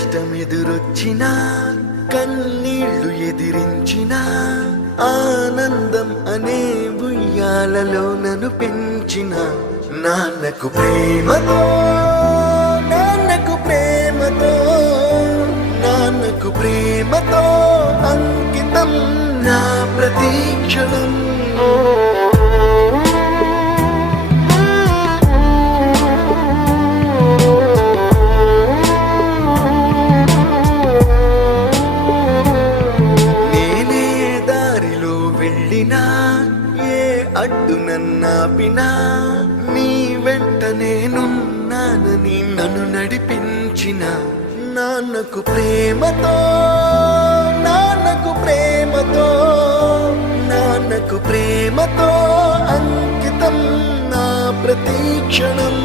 కష్టమెదురొచ్చినా కన్నీళ్లు ఎదిరించినా ఆనందం అనే ఉయ్యాలలో నన్ను పెంచిన నాన్నకు ప్రేమతో నాన్నకు ప్రేమతో నాన్నకు ప్రేమతో అంకితం నా ప్రతీక్షణం. నేనే దారిలో వెళ్ళినా ఏ అడ్డు నన్నాపినా నీ వెంట నేనున్నానని నన్ను నడిపించిన నాన్నకు ప్రేమతో నాన్నకు ప్రేమతో నాన్నకు ప్రేమతో అంకితం నా ప్రతీక్షణం.